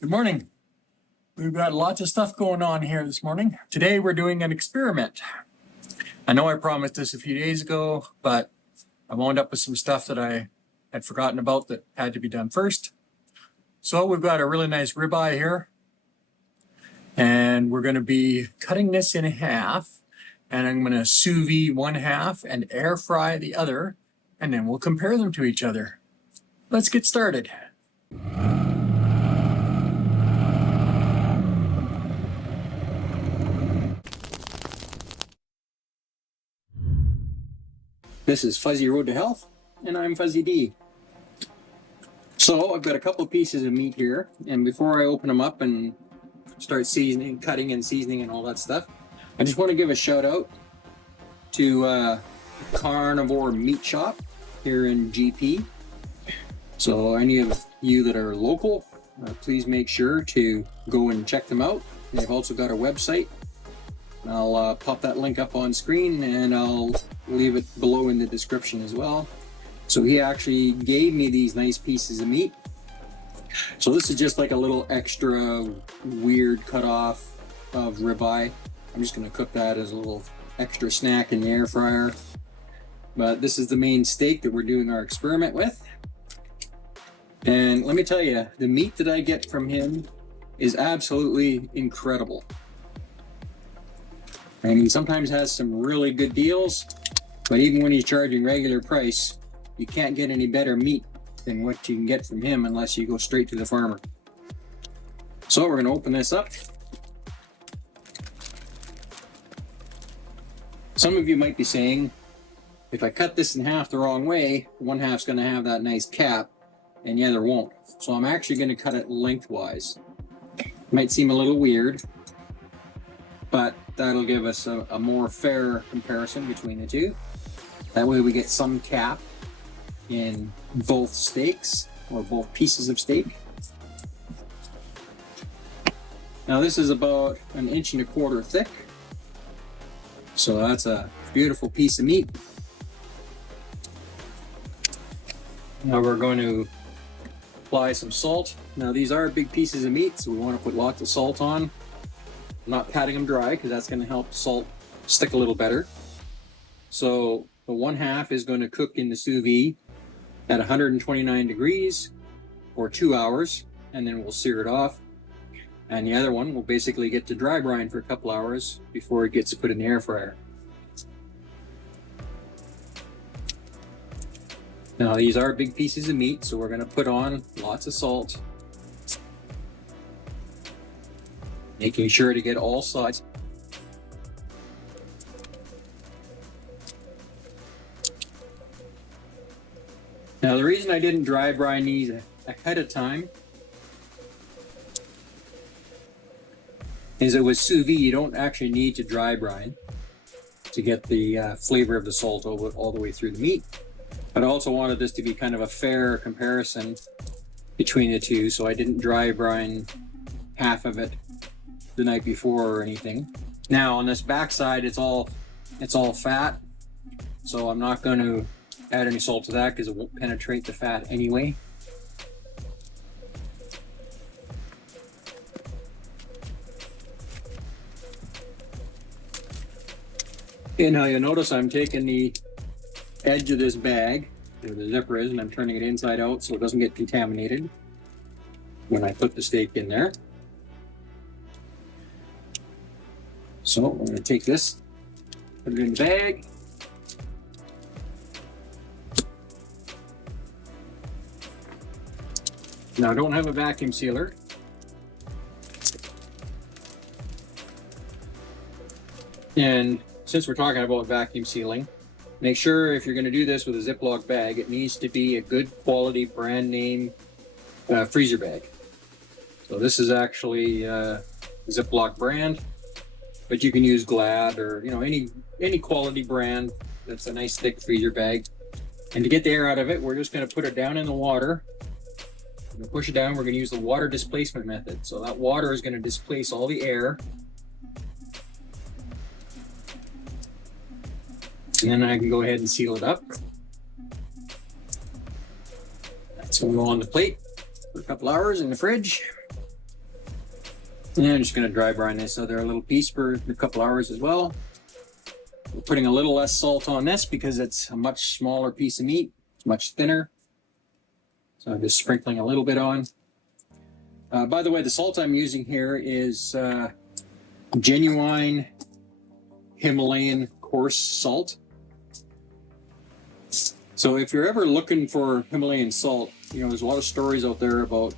Good morning. We've got lots of stuff going on here this morning. Today we're doing an experiment. I know I promised this a few days ago, but I wound up with some stuff that I had forgotten about that had to be done first. So we've got a really nice ribeye here, and we're going to be cutting this in half, and I'm going to sous vide one half and air fry the other, and then we'll compare them to each other. Let's get started. This is Fuzzy Road to Health, and I'm Fuzzy D. So I've got a couple of pieces of meat here, and before I open them up and start seasoning, cutting and seasoning and all that stuff, I just want to give a shout out to Carnivore Meat Shop here in GP. So any of you that are local, please make sure to go and check them out. They've also got a website. I'll pop that link up on screen, and I'll leave it below in the description as well. So he actually gave me these nice pieces of meat. So this is just like a little extra weird cut off of ribeye. I'm just going to cook that as a little extra snack in the air fryer. But this is the main steak that we're doing our experiment with. And let me tell you, the meat that I get from him is absolutely incredible. And he sometimes has some really good deals, but even when he's charging regular price, you can't get any better meat than what you can get from him unless you go straight to the farmer. So we're going to open this up. Some of you might be saying, if I cut this in half the wrong way, one half's going to have that nice cap, and the other won't. So I'm actually going to cut it lengthwise. Might seem a little weird, but that'll give us a more fair comparison between the two. That way we get some cap in both steaks, or both pieces of steak. Now this is about 1.25 inches thick. So that's a beautiful piece of meat. Now we're going to apply some salt. Now these are big pieces of meat, so we want to put lots of salt on. I'm not patting them dry because that's going to help salt stick a little better. So the one half is going to cook in the sous vide at 129 degrees for 2 hours, and then we'll sear it off. And the other one will basically get to dry brine for a couple hours before it gets put in the air fryer. Now these are big pieces of meat, so we're going to put on lots of salt, making sure to get all sides. Now the reason I didn't dry brine these ahead of time is that with sous vide you don't actually need to dry brine to get the flavor of the salt all the way through the meat. But I also wanted this to be kind of a fair comparison between the two, so I didn't dry brine half of it the night before or anything. Now on this back side it's all fat, so I'm not going to add any salt to that because it won't penetrate the fat anyway. And now you'll notice I'm taking the edge of this bag where the zipper is, and I'm turning it inside out so it doesn't get contaminated when I put the steak in there. So I'm going to take this, put it in the bag. Now I don't have a vacuum sealer. And since we're talking about vacuum sealing, make sure if you're going to do this with a Ziploc bag, it needs to be a good quality brand name freezer bag. So this is actually Ziploc brand, but you can use Glad or any quality brand that's a nice thick freezer bag. And to get the air out of it, we're just going to put it down in the water. We're going to push it down. We're going to use the water displacement method. So that water is going to displace all the air. And then I can go ahead and seal it up. That's going to go on the plate for a couple hours in the fridge. And I'm just going to dry brine this other little piece for a couple hours as well. We're putting a little less salt on this because it's a much smaller piece of meat. It's much thinner. So I'm just sprinkling a little bit on. By the way, the salt I'm using here is genuine Himalayan coarse salt. So if you're ever looking for Himalayan salt, you know, there's a lot of stories out there about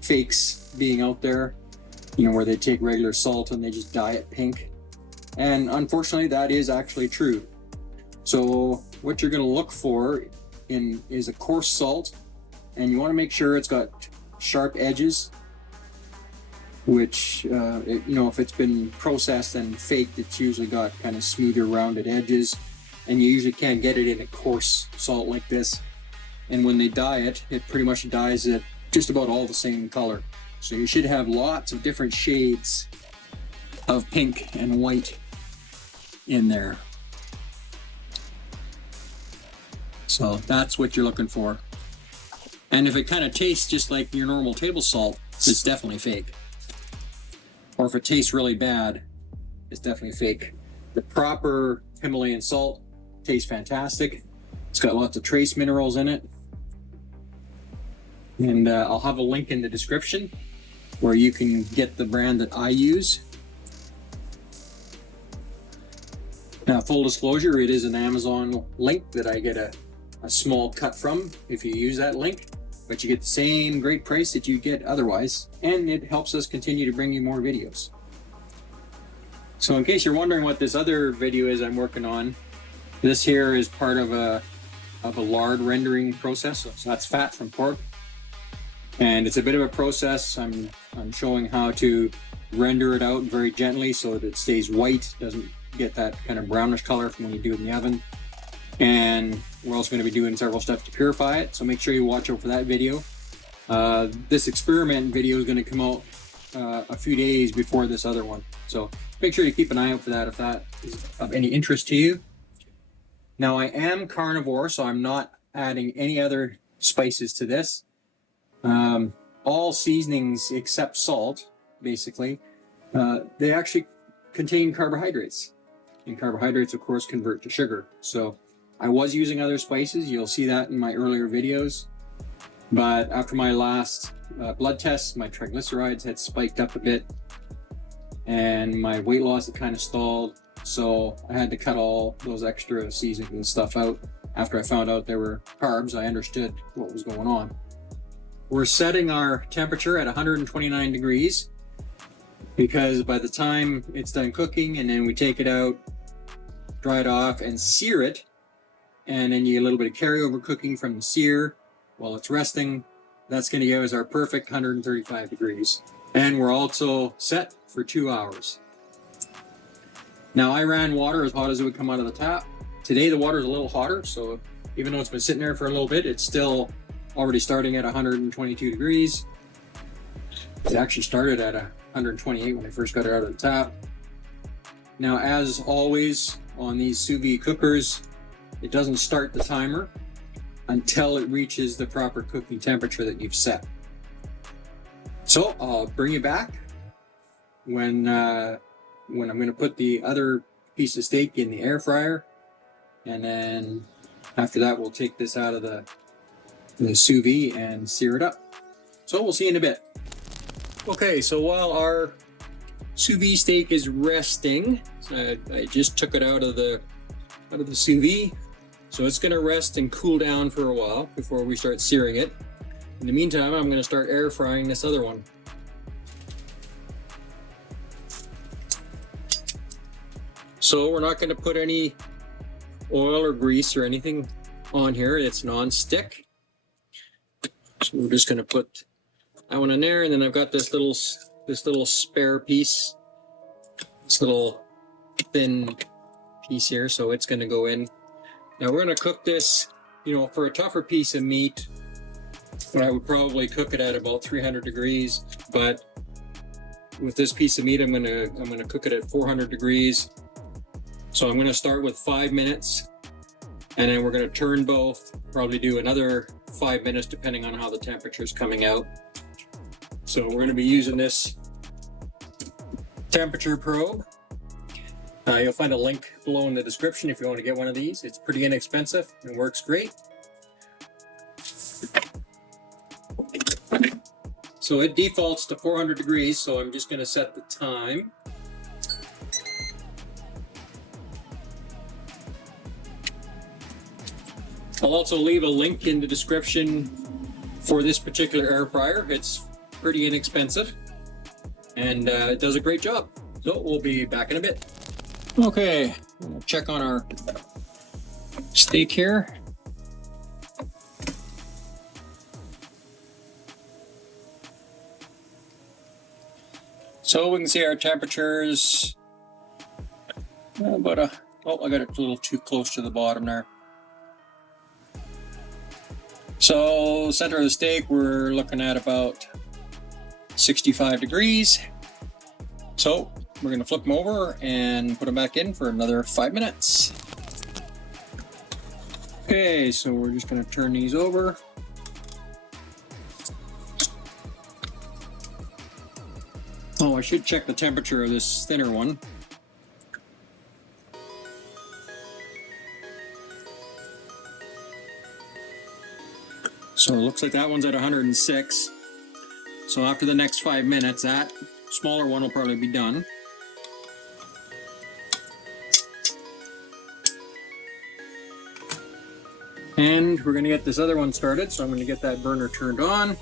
fakes being out there, you know, where they take regular salt and they just dye it pink. And unfortunately, that is actually true. So what you're going to look for is a coarse salt, and you want to make sure it's got sharp edges, which, you know, if it's been processed and faked, it's usually got kind of smoother, rounded edges, and you usually can't get it in a coarse salt like this. And when they dye it, it pretty much dyes it just about all the same color. So you should have lots of different shades of pink and white in there. So that's what you're looking for. And if it kind of tastes just like your normal table salt, it's definitely fake. Or if it tastes really bad, it's definitely fake. The proper Himalayan salt tastes fantastic. It's got lots of trace minerals in it. And I'll have a link in the description where you can get the brand that I use. Now, full disclosure, it is an Amazon link that I get a small cut from if you use that link, but you get the same great price that you get otherwise, and it helps us continue to bring you more videos. So in case you're wondering what this other video is I'm working on, this here is part of a lard rendering process. So that's fat from pork, and it's a bit of a process. I'm showing how to render it out very gently so that it stays white, doesn't get that kind of brownish color from when you do it in the oven. And we're also going to be doing several steps to purify it, so make sure you watch out for that video. This experiment video is going to come out a few days before this other one, so make sure you keep an eye out for that if that is of any interest to you. Now, I am carnivore, so I'm not adding any other spices to this. All seasonings except salt, basically, they actually contain carbohydrates, and carbohydrates, of course, convert to sugar. So I was using other spices. You'll see that in my earlier videos. But after my last blood test, my triglycerides had spiked up a bit and my weight loss had kind of stalled. So I had to cut all those extra seasoning and stuff out. After I found out there were carbs, I understood what was going on. We're setting our temperature at 129 degrees because by the time it's done cooking and then we take it out, dry it off and sear it, and then you get a little bit of carryover cooking from the sear while it's resting, that's going to give us our perfect 135 degrees. And we're also set for 2 hours. Now, I ran water as hot as it would come out of the tap. Today the water is a little hotter, so even though it's been sitting there for a little bit, it's still already starting at 122 degrees. It actually started at 128 when I first got it out of the tap. Now, as always on these sous vide cookers, it doesn't start the timer until it reaches the proper cooking temperature that you've set. So I'll bring you back when I'm going to put the other piece of steak in the air fryer, and then after that we'll take this out of the sous vide and sear it up. So we'll see you in a bit. Okay, so while our sous vide steak is resting, I just took it out of the sous vide. So it's going to rest and cool down for a while before we start searing it. In the meantime, I'm going to start air frying this other one. So we're not going to put any oil or grease or anything on here. It's non-stick. So we're just going to put that one in there, and then I've got this little spare piece, this little thin piece here, so it's going to go in. Now we're going to cook this, you know, for a tougher piece of meat, I would probably cook it at about 300 degrees, but with this piece of meat, I'm going to cook it at 400 degrees. So I'm going to start with 5 minutes, and then we're going to turn both, probably do another 5 minutes depending on how the temperature is coming out. So we're going to be using this temperature probe. You'll find a link below in the description if you want to get one of these. It's pretty inexpensive and works great. So it defaults to 400 degrees, so I'm just going to set the time. I'll also leave a link in the description for this particular air fryer. It's pretty inexpensive and it does a great job. So we'll be back in a bit. Okay, we'll check on our steak here. So we can see our temperatures. Oh, I got it a little too close to the bottom there. So center of the steak, we're looking at about 65 degrees. So we're going to flip them over and put them back in for another 5 minutes. Okay, so we're just going to turn these over. Oh, I should check the temperature of this thinner one. So it looks like that one's at 106. So after the next 5 minutes, that smaller one will probably be done. And we're going to get this other one started, so I'm going to get that burner turned on.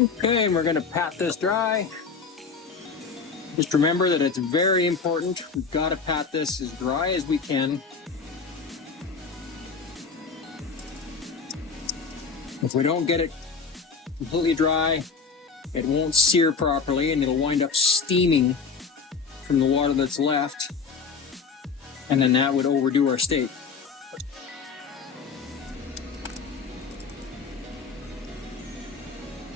Okay, and we're going to pat this dry. Just remember that it's very important. We've got to pat this as dry as we can. If we don't get it completely dry, it won't sear properly and it'll wind up steaming from the water that's left, and then that would overdo our steak.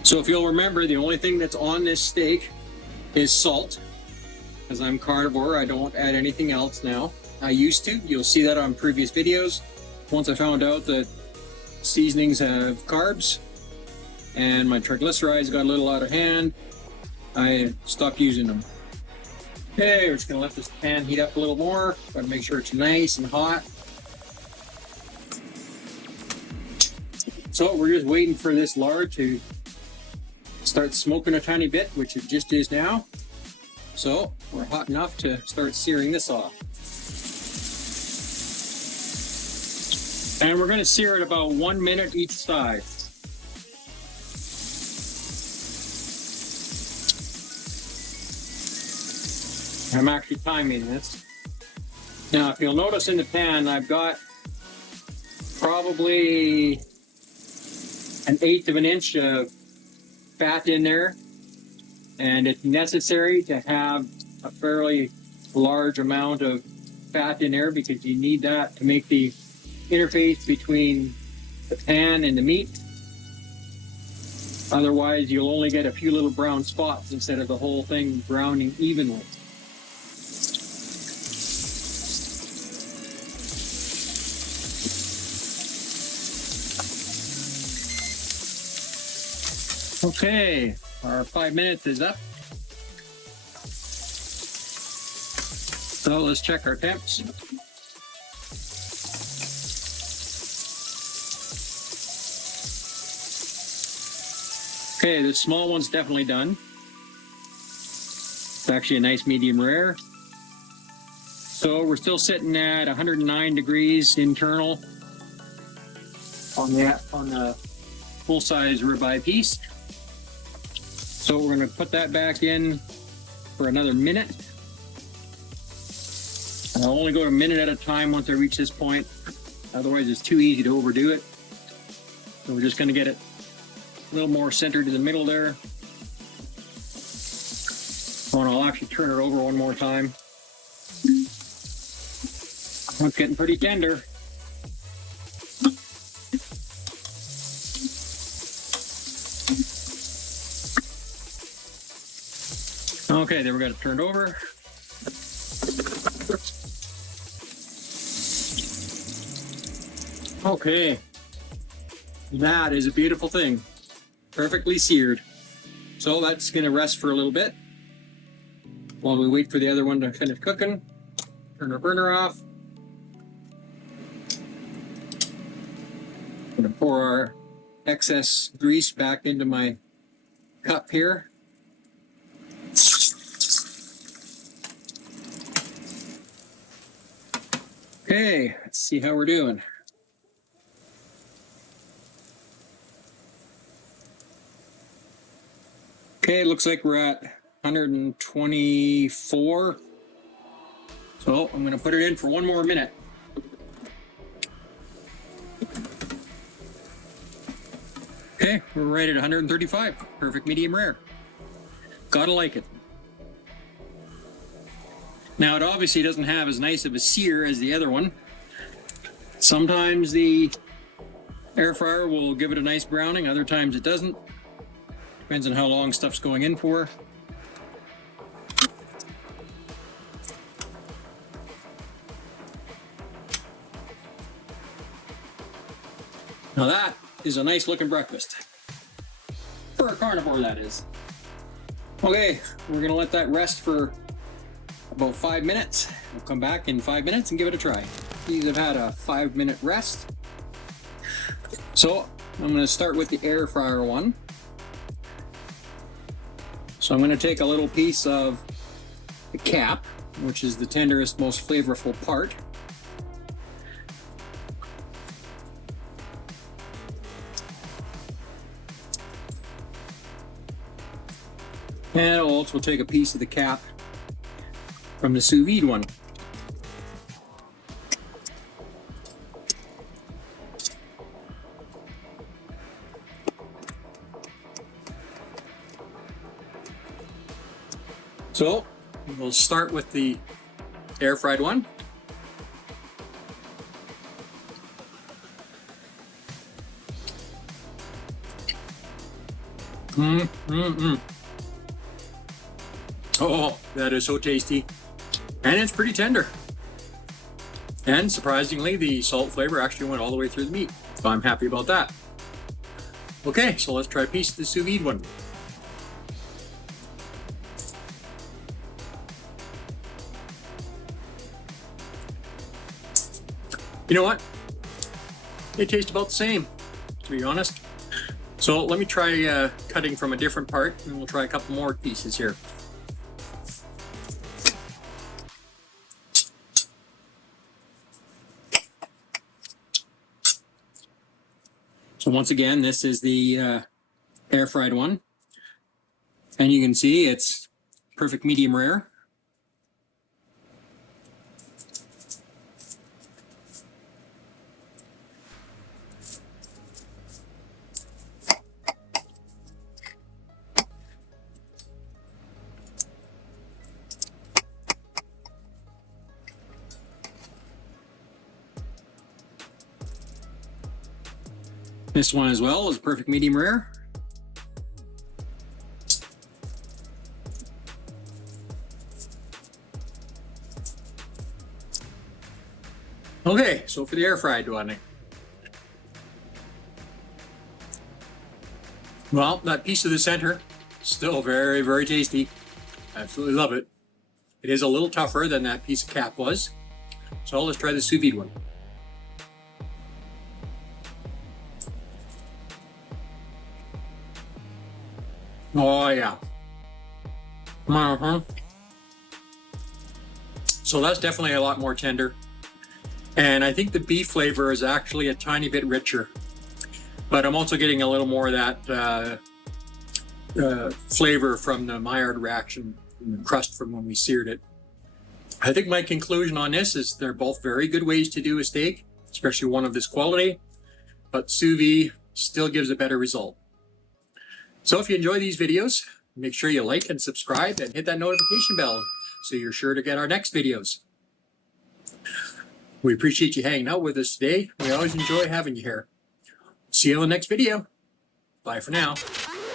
So if you'll remember, the only thing that's on this steak is salt. As I'm carnivore, I don't add anything else now. I used to. You'll see that on previous videos. Once I found out that seasonings have carbs and my triglycerides got a little out of hand, I stopped using them. Okay, we're just going to let this pan heat up a little more. Got to make sure it's nice and hot. So we're just waiting for this lard to start smoking a tiny bit, which it just is now. So we're hot enough to start searing this off. And we're going to sear it about 1 minute each side. I'm actually timing this. Now, if you'll notice in the pan, I've got probably 1/8 of an inch of fat in there, and it's necessary to have a fairly large amount of fat in there because you need that to make the interface between the pan and the meat. Otherwise, you'll only get a few little brown spots instead of the whole thing browning evenly. Okay, our 5 minutes is up. So let's check our temps. Okay, this small one's definitely done. It's actually a nice medium rare. So we're still sitting at 109 degrees internal on the full-size ribeye piece. So we're going to put that back in for another minute. I'll only go a minute at a time once I reach this point. Otherwise, it's too easy to overdo it. So we're just going to get it a little more centered to the middle there. Oh, and I'll actually turn it over one more time. It's getting pretty tender. Okay, then we got it turned over. Okay, that is a beautiful thing. Perfectly seared. So that's going to rest for a little bit while we wait for the other one to finish cooking. Turn our burner off. I'm going to pour our excess grease back into my cup here. Okay, let's see how we're doing. Okay, looks like we're at 124. So I'm going to put it in for one more minute. Okay, we're right at 135. Perfect medium rare. Gotta like it. Now it obviously doesn't have as nice of a sear as the other one. Sometimes the air fryer will give it a nice browning, other times it doesn't. Depends on how long stuff's going in for. Now that is a nice looking breakfast. For a carnivore, that is. Okay, we're gonna let that rest for about 5 minutes. We'll come back in 5 minutes and give it a try. These have had a 5-minute rest. So I'm gonna start with the air fryer one. So I'm gonna take a little piece of the cap, which is the tenderest, most flavorful part. And I'll also take a piece of the cap from the sous vide one. So we'll start with the air fried one. Oh, that is so tasty. And it's pretty tender. And surprisingly, the salt flavor actually went all the way through the meat. So I'm happy about that. Okay, so let's try a piece of the sous vide one. You know what? They taste about the same, to be honest. So let me try cutting from a different part, and we'll try a couple more pieces here. So once again, this is the air fried one. And you can see it's perfect medium rare. This one as well is perfect medium rare. Okay, so for the air fried one. Well, that piece of the center, still very, very tasty. Absolutely love it. It is a little tougher than that piece of cap was. So let's try the sous vide one. Oh yeah. So that's definitely a lot more tender. And I think the beef flavor is actually a tiny bit richer. But I'm also getting a little more of that flavor from the Maillard reaction, the crust from when we seared it. I think my conclusion on this is they're both very good ways to do a steak, especially one of this quality, but sous vide still gives a better result. So if you enjoy these videos, make sure you like and subscribe and hit that notification bell so you're sure to get our next videos. We appreciate you hanging out with us today. We always enjoy having you here. See you in the next video. Bye for now.